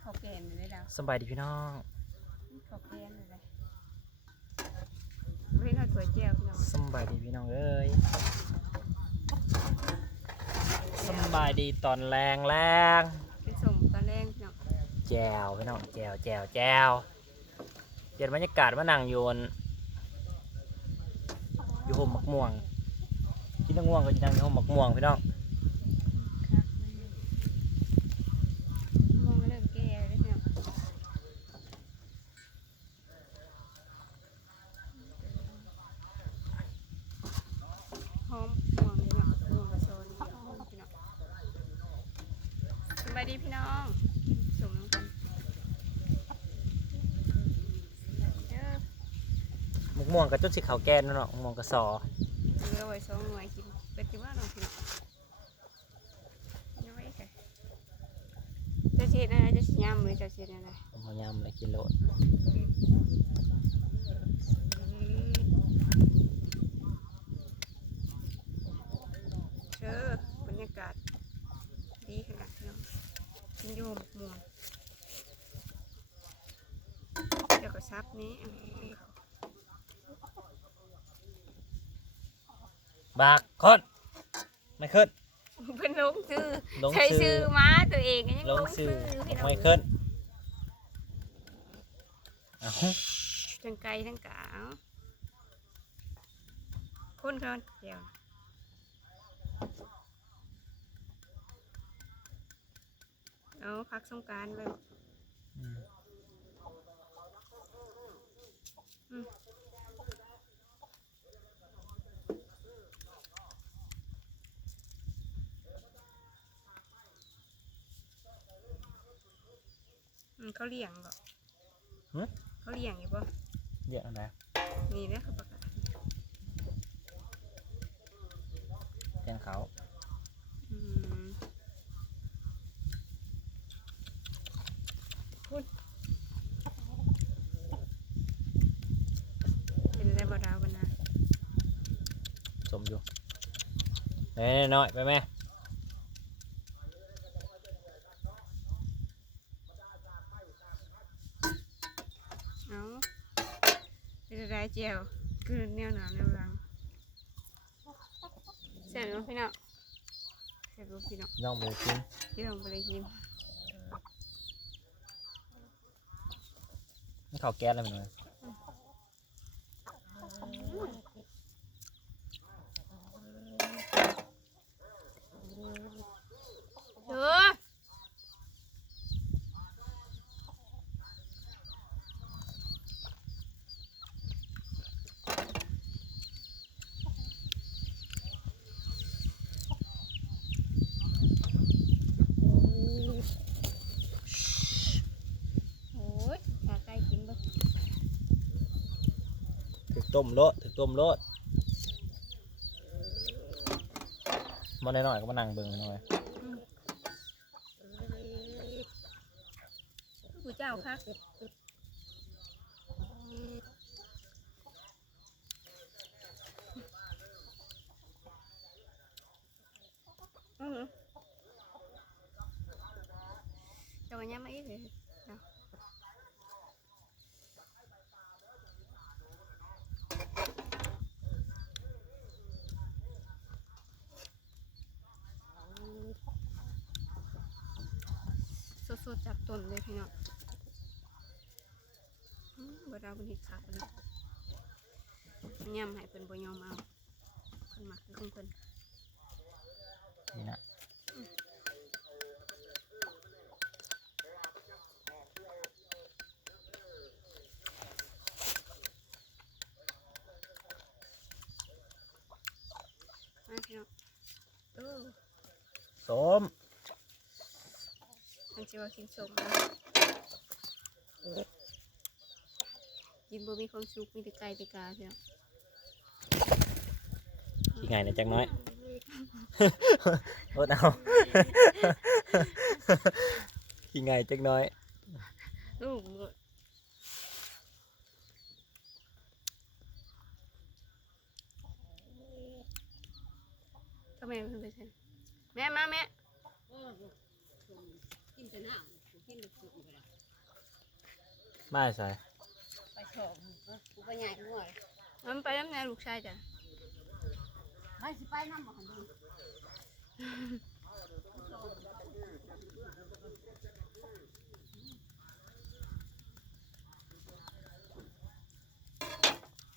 เขาแกนเลยแล้วสบายดีพี่น้องเขาแกนเลยเว้นเอาถั่วเจียวพี่น้องสบายดีพี่น้องเอ้ยสบายดีตอนแรงแรงเป็นสมตอนแรกพี่น้องแจวพี่น้องแจวแจวแจวเปลี่ยนบรรยากาศมานั่งอยู่บนอยู่ห่มมักม่วงกินน้ำม่วงก็จะนั่งอยู่ห่มมักม่วงพี่น้อง ครับมองเริ่มแก่แล้วพี่น้องหอมม่วงพี่น้องม่วงกระโซนพี่น้องพี่น้องส บายดีพี่น้องสมน้ำกันเด้อมักม่วงกับจุดสีขาวแกนเนาะมักม่วงกับสอเหลือไว้สองหน่วยกินเป็นที่ว่าน้องพี่น้องยังไม่ได้จะเชียดอะไรจะยำหรือจะเชียดอะไรผมเอายำเลยกิโลด เออบรรยากาศดีขนาดพี่น้องกินอยู่หมกม่วงเดี๋ยวก็ซับนี้เอาให้เขา บากคนไม่ขึ้นเพิ่นลงชื่อลงใช้ชื่ชื่ออม้าตัวเองก็ยังลลงงชื่ชื่ออพี่น้องไม่ขึ้นเอ้าทั้งไกลทั้งกาเอาคนก่อนเดี๋ยวเอาพักสงกรารเลยอืม อืมเขาเลี้ยงบ่หึ เขาเลี้ยงอยู่บ่เยอะนะนี่นะเขาประกาศแทนเขาอืมพูดเป็นอะไรบ่ดาวบันนะ สมอยู่เอ้ยน้อยไปไหม เอา เป็นอะไรเจียวคือแนวหนาแนวหลังเสร็จแล้วพี่น้องเสร็จแล้วพี่น้องน้องหมูกินพี่น้องไปเลยกินนี่เขาแก๊สแล้วมั้ย เออ โอ้ยขาไก่กินบ่ ถึก ต้มโลดถึกต้มโลดมาหน่อยๆก็มานั่งเบิ่งหน่อยผู้เจ้าคักอือหือเจ้าวันนี้มาอีกเลยเนาะส ดๆจากต้นเลยพี่น้องอืมบ่ดาวบนหิดขาดเลยย่ำให้เพิ่นบ่ยอมเอาเพิ่นมักของเพิ่นนี่นะมาพี่น้องเออสมมัน จะว่ากินสมนะกินบ่มีความสุขมีแต่ไก่แต่กาพี่น้องขี้ไงเนี่ยจังน้อย โอดเอาขี้ไงจังน้อย ลูกเอ้ยทำไมเพิ่นไปใช่แม่มาแม่ กินแต่น้กินลูกสุกอยู่เลยมาใส่ไปชมกูไปใหญ่มั่วเลยมันไปน้ำแน่ลูกชายจ้ะไม่สิไปน้ำบ่หันดู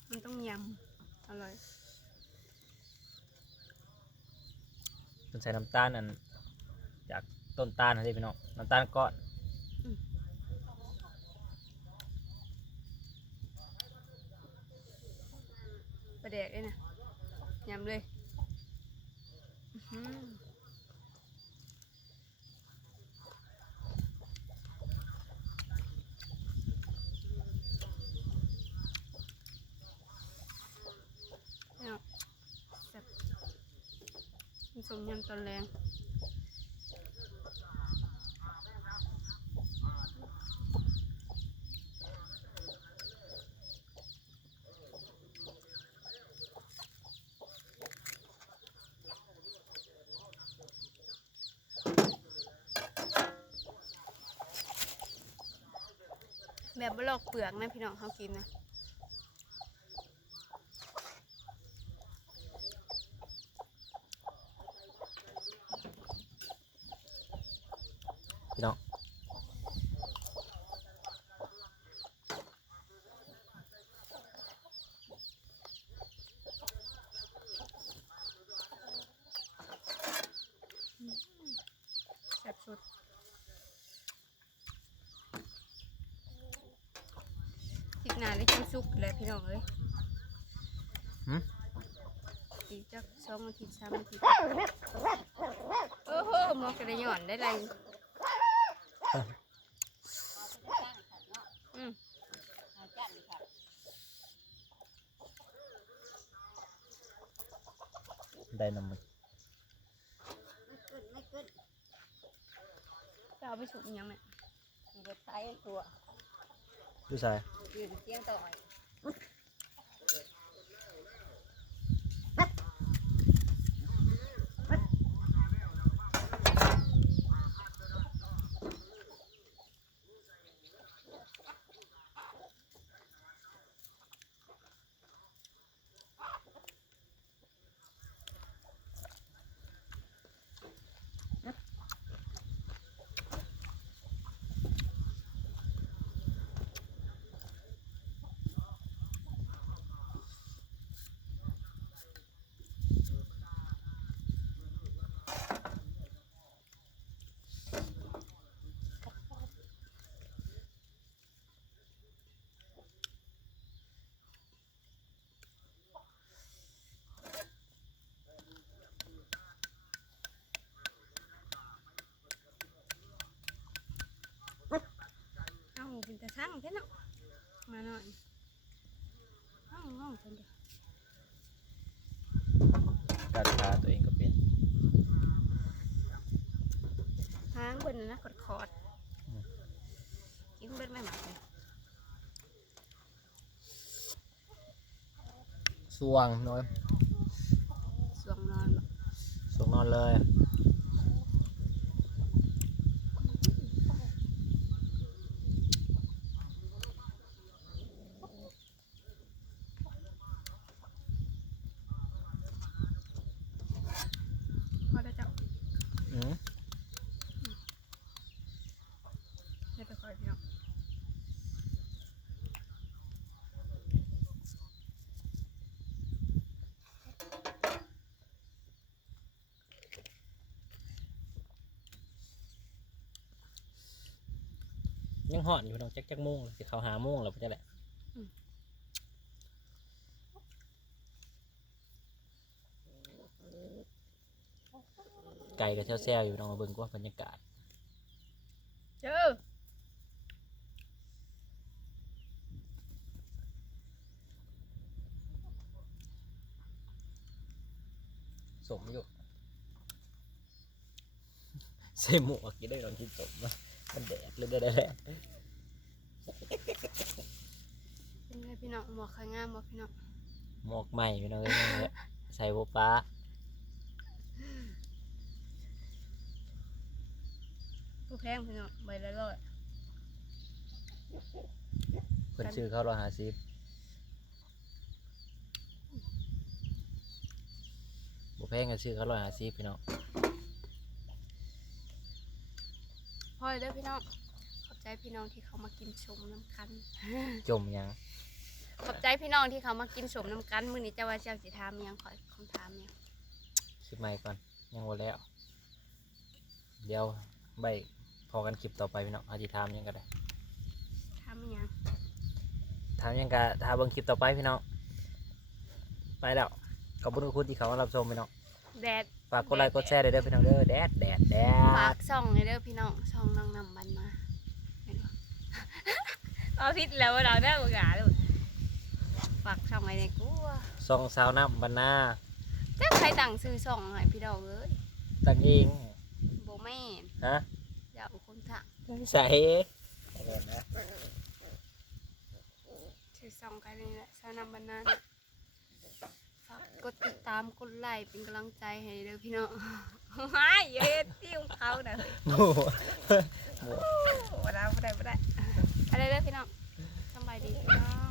มันต้องยำอร่อยมันใส่น้ำตาลอันจากต้นตาลนะพี่น้องน้ำตาลก้อน ประเดกเลยนะยำเลยอื้อหือเอาแซ่บมัน สมยำตอนแรง แบบบลอกเปลือกนะพี่น้องเขากินนะพี่น้อง แซ่บสุดทิก หนาได้กินซุกเลยพี่น้องเลยหืมอีกจักสองอาทิตย์สามอาทิตย์โอ้โหหมอกระได้หย่อนได้ไรอืมเอาจ้านนี่ค่ะได้น้ำมันไม่ขึ้นไม่ขึ้นจะเอาไปสุกอีกยังไงมีรถไถตัวดูใส่ยื นเตียงต่อย ช่างแค่นั้นมาหน่อยเอาเอาคนเดียวการทาตัวเองก็เป็นหางเบนนะกดคอร์ดกินเบิ้ไม่หมักเลยสวงน้อยสวงนอนแบบสวงนอนเลย พอแล้วจ้ะ อืม เดี๋ยวไปคอยพี่น้อง ยังหอนอยู่พี่น้องจักจักโมงสิเขาหาโมงแล้วไปจะแหละไก่กับเซลๆอยู่พี่น้องมาเบิ่งกว่าบรรยากาศ เจอสมอยู่ ใส่หมวกอยังได้ลองกินสมนะ มันแดดเลยได้ได้แหละเป็นไงพี่น้องหมวกขายงามบ่พี่น้องหมวกใหม่พี่น้องเอ้ยนี่แหละใส่โบป้าผู้แพงพี่น้องใบละร้อยเพิ่นชื่อเขาร้อยห้าสิบบ่แพงก็ชื่อเขาร้อยห้าสิบพี่น้อง พอเด้อพี่น้อง ขอบใจพี่น้องที่เขามากินชมน้ำกัน จมยังขอบใจพี่น้องที่เขามากินชมน้ำกันมื้อนี้เจ้าว่าเจ้าสิถามหยังขอคำถามหยังคิดใหม่ก่อนยังบ่แล้ว เดี๋ยวใบพอกันคลิปต่อไปพี่น้องอาจิถามหยังก็ได้ถามหยังถามหยังก็ถามเบิ่งคลิปต่อไปพี่น้องไปแล้วขอบคุณทุกคนที่เขามารับชมพี่น้อง แดดฝากกดไลค์กดแชร์ด้วยเด้อพี่น้องเด้อแดดแดดแดฝาดกส่องให้เด้อพี่น้องส่องน้องนำบันมาเห็นบ่เอาพิษแล้วเราได้โอกาสเลยฝากส่องให้ในกูว่าซองสาวน้ำบรรณาจ้าใครต่างซื้อส่องให้พี่น้องเอ้ยตักเองโบแม่นฮะอย่าเอาคนถังใส่ซื้อส่องกันนี่แหละสาวนำบันนาฝา กดติดตามกดไลค์เป็นกำลังใจให้เด้อพี่น้องว้ายเย้ติ้วเขาหน่อโอ้โหโอ้โหบได้บ่ได้บ่ได้อะไรเด้อพี่น้องสำบายดีพี่น้อง